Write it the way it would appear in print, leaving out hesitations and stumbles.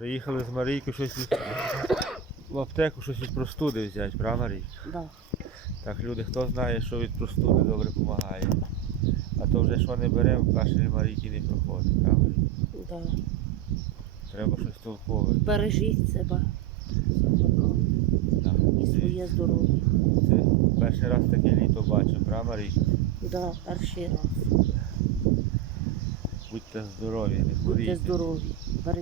Приїхали з Марійкою в аптеку щось від простуди взяти, правда, Марійка? Да. Так, люди, хто знає, що від простуди добре допомагає. А то вже що не беремо, кашель Марійки не проходить, правда? Да. Треба щось толкове. Бережіть себе Так. і своє здоров'я. Це перший раз таке літо бачимо, правда, Марійка? Да, перший раз. Будьте здорові, не Будьте хворійте. здорові. Бережіть.